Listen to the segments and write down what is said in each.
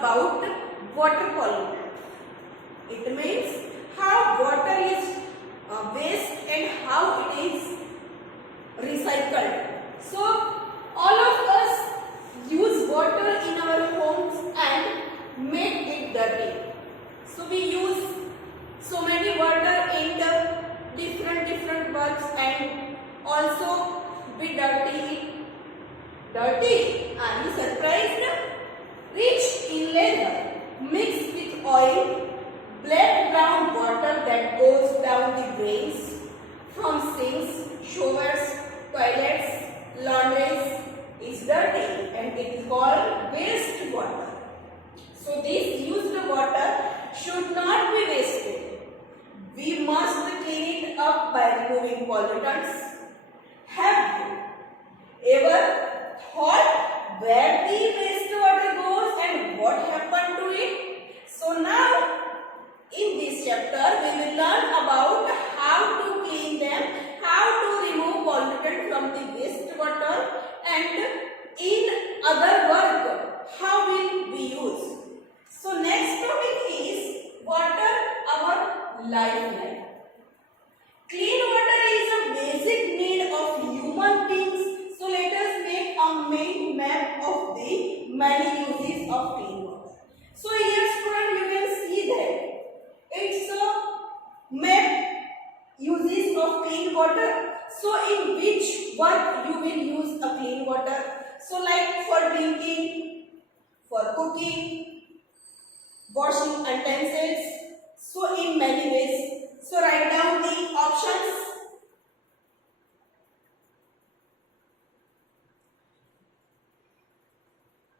about water pollutant. It means how water is waste and how it is recycled. So all of us use water in our homes and make it dirty. So we use so many water in the different works and also be dirty. Are you surprised? Rich in leather, mixed with oil, black brown water that goes down the drains from sinks, showers, toilets, laundries is dirty and it is called waste water. So this used water should not be wasted. We must clean it up by removing pollutants. Have you ever thought where the wastewater goes and what happened to it? So now in this chapter we will learn about how to clean them, how to remove pollutant from the wastewater, and in other work how will we use. So next topic is water, our lifeline. Clean water is a basic need of human beings. So let us make a main map of the many uses of clean water. So here student you can see that it's a map uses of clean water. So in which work you will use a clean water? So like for drinking, for cooking, washing utensils. So in many ways. So write down the options.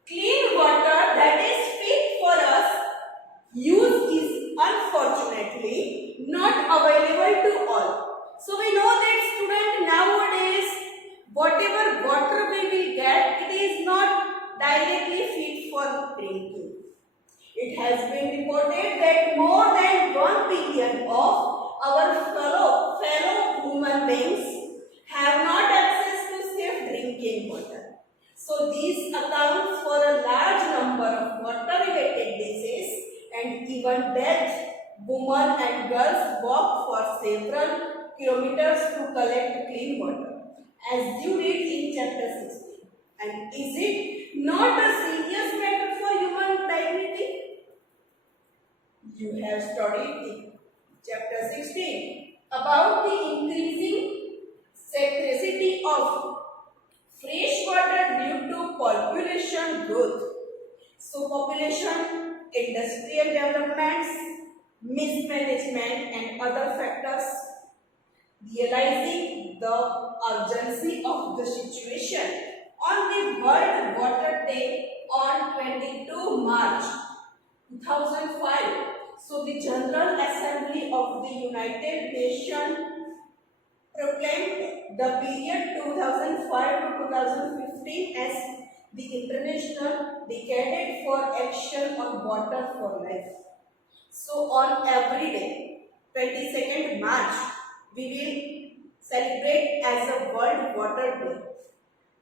Clean water that is fit for us use is unfortunately not available to all. So we know that student nowadays whatever water we will get, it is not directly fit for drinking. It has been reported that more than 1 billion of our fellow human beings have not access to safe drinking water. So these accounts for a large number of water-related diseases and even death. Women and girls walk for several kilometers to collect clean water, as you read in chapter 16. And is it not a serious matter for human dignity? You have studied in chapter 16 about the increasing scarcity of fresh water due to population growth. So population, industrial developments, mismanagement and other factors. Realizing the urgency of the situation, on the World Water Day on 22 March 2005, so the General Assembly of the United Nations proclaimed the period 2005 to 2015 as the International Decade for Action on Water for Life. So on every day, 22nd March, we will celebrate as a World Water Day.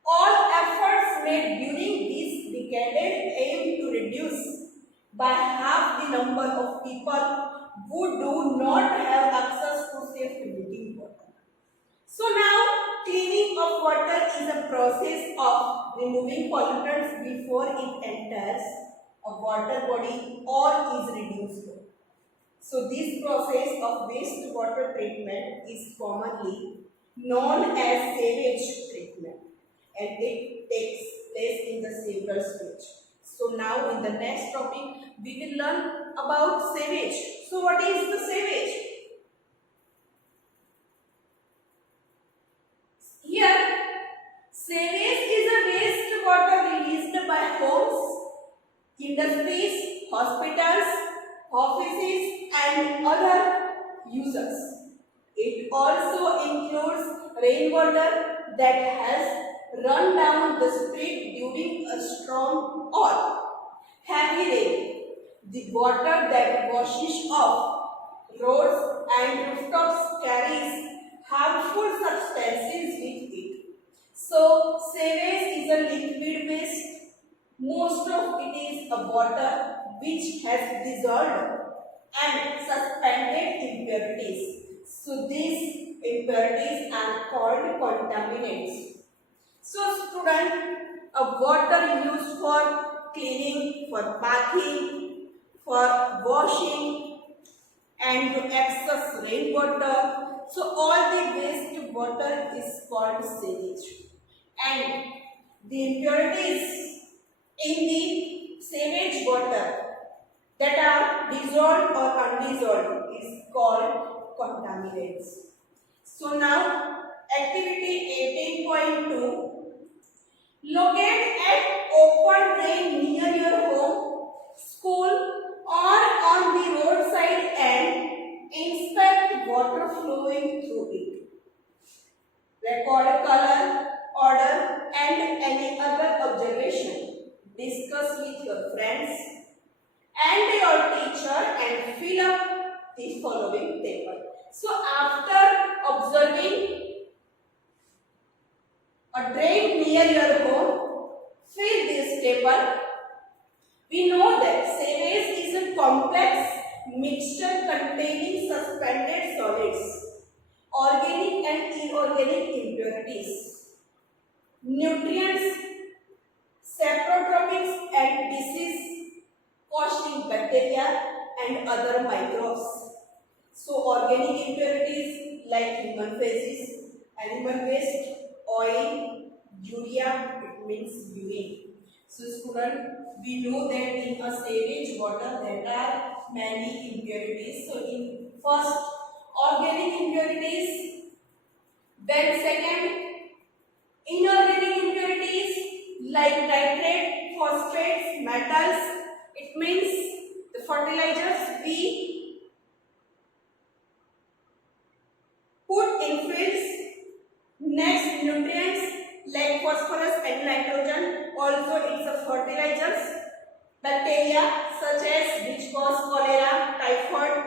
All efforts made during this decade aim to reduce by half the number of people who do not have access to safe drinking water. So now, cleaning of water is a process of removing pollutants before it enters a water body or is reduced. So this process of wastewater treatment is commonly known as sewage treatment, and it takes place in the several stages. So now in the next topic we will learn about sewage. So what is the sewage? Here, sewage is a wastewater released by homes, industries, hospitals, offices and other users. It also includes rainwater that has run down the street during a storm or heavy rain. The water that washes off roads and rooftops carries harmful substances with it. So, sewage is a liquid waste Most of it is a water which has dissolved and suspended impurities. So these impurities are called contaminants. So student, a water used for cleaning, for bathing, for washing and to access rainwater. So all the waste water is called sewage. And the impurities in the sewage water that are dissolved or undissolved is called contaminants. So now activity 18.2, locate at open drain near your home, school or on the roadside and inspect water flowing through it. Record color, order and any other observation. Discuss with your friends and your teacher and fill up the following table. So after observing a drain near your home, fill this table. We know that sewage is a complex mixture containing suspended solids, organic and inorganic impurities, nutrients, saprotropics and disease-causing bacteria and other microbes. So organic impurities like human feces, animal waste, oil, urea, it means urine. So student, we know that in a sewage water there are many impurities. So in first, organic impurities, then second, inorganic impurities like nitrate, phosphates, metals. It means the fertilizers we put in fields. Next, nutrients like phosphorus and nitrogen, also it's a fertilizers. Bacteria such as which cause cholera, typhoid,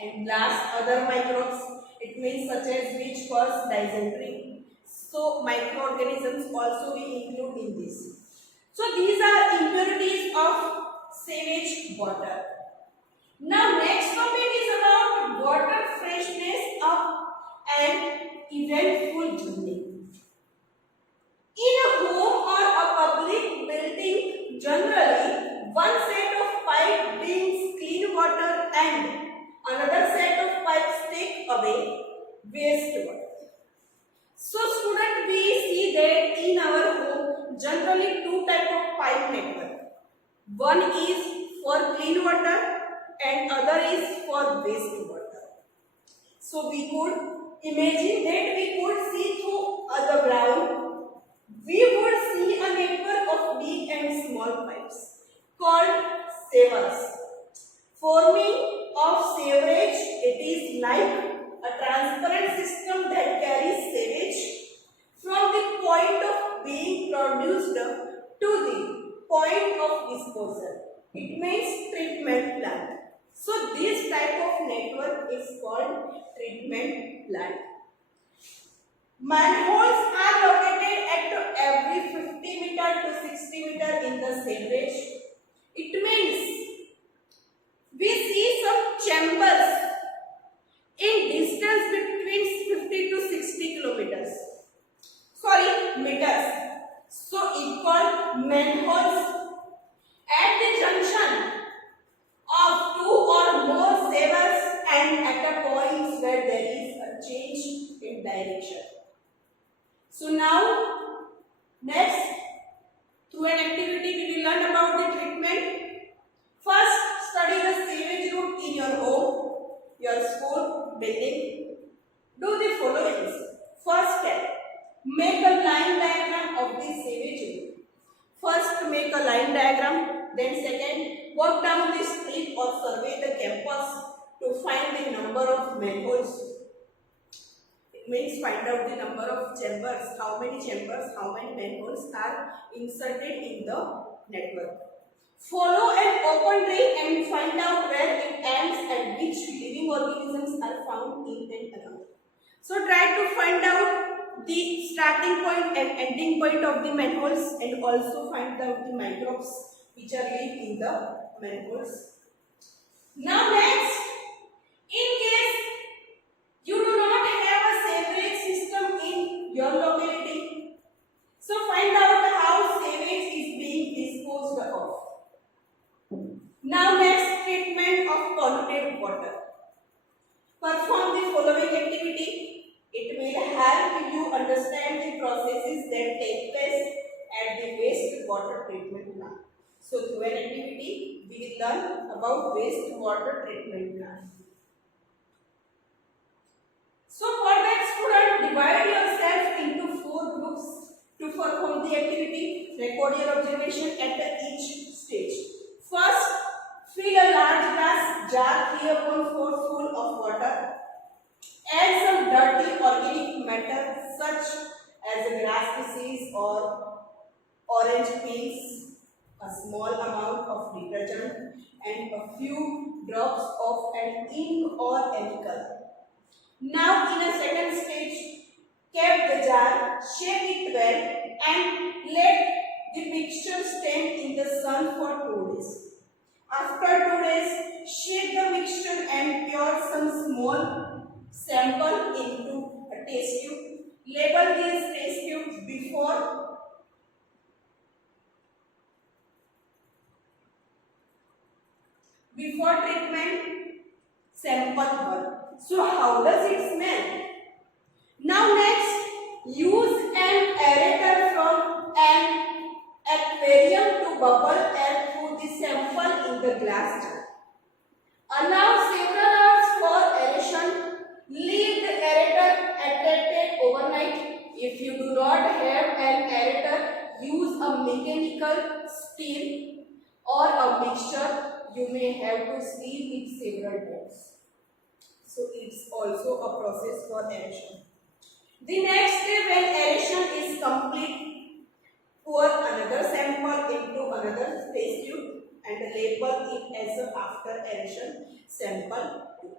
and last other microbes, it means such as which cause dysentery. So microorganisms also we include in this. So these are impurities of sewage water. Now next topic is about water freshness of an eventful journey. In a home or a public building, generally one set of pipe brings clean water and another set of pipes take away waste water. So student, we see that in our home generally two type of pipe network. One is for clean water and other is for waste water. So we could imagine that we could see through the ground. We would see a network of big and small pipes called sewers. Forming of sewerage, it is like a transparent system that carries sewage from the point of being produced to the point of disposal. It means treatment plant. So this type of network is called treatment plant. Manholes are located at every 50 meter to 60 meter in the sewerage. It means we see some chambers in distance between 50 to 60 kilometers. Meters. So it called manholes. At the junction of two or more sewers and at a point where there is a change in direction. So now, next, through an activity we will learn about the treatment. First, study the sewage route in your home, your school, building. Do the following. First step, make a line diagram of the sewage route. First, make a line diagram. Then second, walk down the street or survey the campus to find the number of manholes. It means find out the number of chambers, how many manholes are inserted in the network. Follow an open drain and find out where it ends and which living organisms are found in and around. So try to find out the starting point and ending point of the manholes and also find out the microbes which are live in the manholes. Now next, in case you do not have a sewage system in your locality, so find out how sewage is being disposed of. Now next, treatment of polluted water. Perform the following activity. It will help you understand the processes that take place at the wastewater treatment plant. So through an activity, we will learn about wastewater treatment plant. So for that, student, divide yourself into 4 groups to perform the activity. Record your observation at each stage. First, fill a large glass jar 3/4 full of water. Add some dirty organic matter such as grass species or orange peels, a small amount of detergent and a few drops of an ink or chemical. Now in a second stage, keep the jar, shake it well and let the mixture stand in the sun for 2 days. After 2 days, shake the mixture and pour some small sample into a test tube. Label these test tubes before treatment. Sample 1. So how does it smell? Now next, use an aerator from an aquarium to bubble air through the sample in the glass jar. Allow several hours for aeration. Leave the aerator attracted overnight. If you do not have an aerator, use a mechanical steel or a mixture. You may have to steam it several times. So it's also a process for aeration. The next day, when aeration is complete, pour another sample into another test tube and label it as a after aeration sample 2.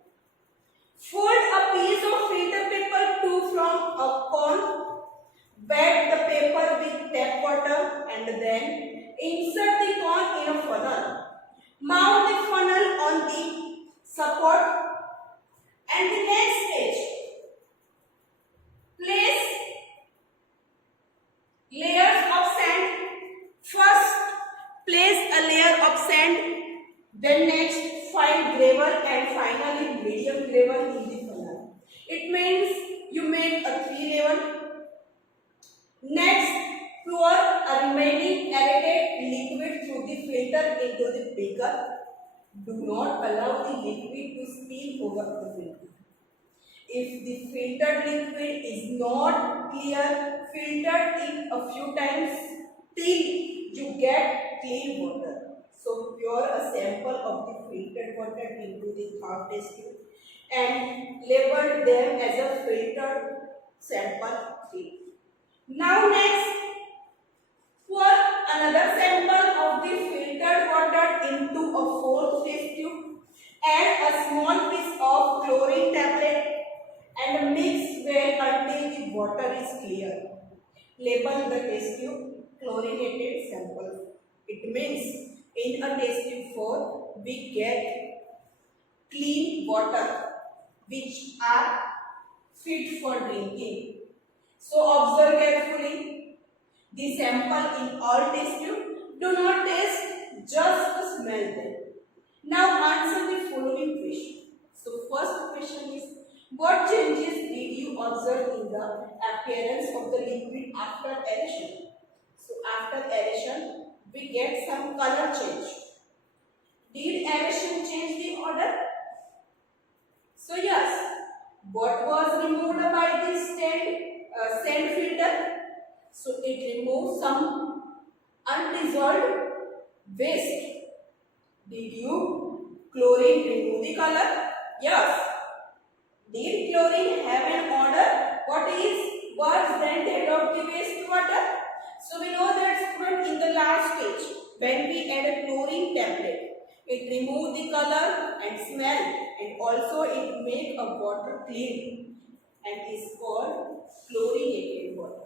Fold a piece of filter paper 2 from a cone. Wet the paper with tap water and then insert the cone in a funnel. Mount the funnel on the support. And the next stage, place layers of sand. First, place a layer of sand, then next fine gravel and finally medium gravel in the funnel. It means you make a 3 level. Next, pour a remaining aerated liquid through the filter into the beaker. Do not allow the liquid to spill over the filter. If the filtered liquid is not clear, filter it a few times till you get clean water. So pour a sample of the filtered water into the half test tube and label them as a filtered sample 3. Now next, pour another sample of the filtered water into a 4th test tube. Add a small piece of chlorine tablet and mix well until the water is clear. Label the test tube chlorinated sample. It means in a test tube 4 we get clean water which are fit for drinking. So observe carefully the sample in all test tube. Do not taste, just smell them. Now answer the following question. So first question is, what changes did you observe in the appearance of the liquid after aeration? So after aeration, we get some color change. Did aeration change the odor? So yes. What was removed by the sand filter? So it removes some undissolved waste. Did you chlorine remove the color? Yes. Did chlorine have an odor? What is worse than that of the wastewater? So we know that student in the last stage, when we add a chlorine tablet, it removes the color and smell, and also it make a water clean. and is called fluoridated water.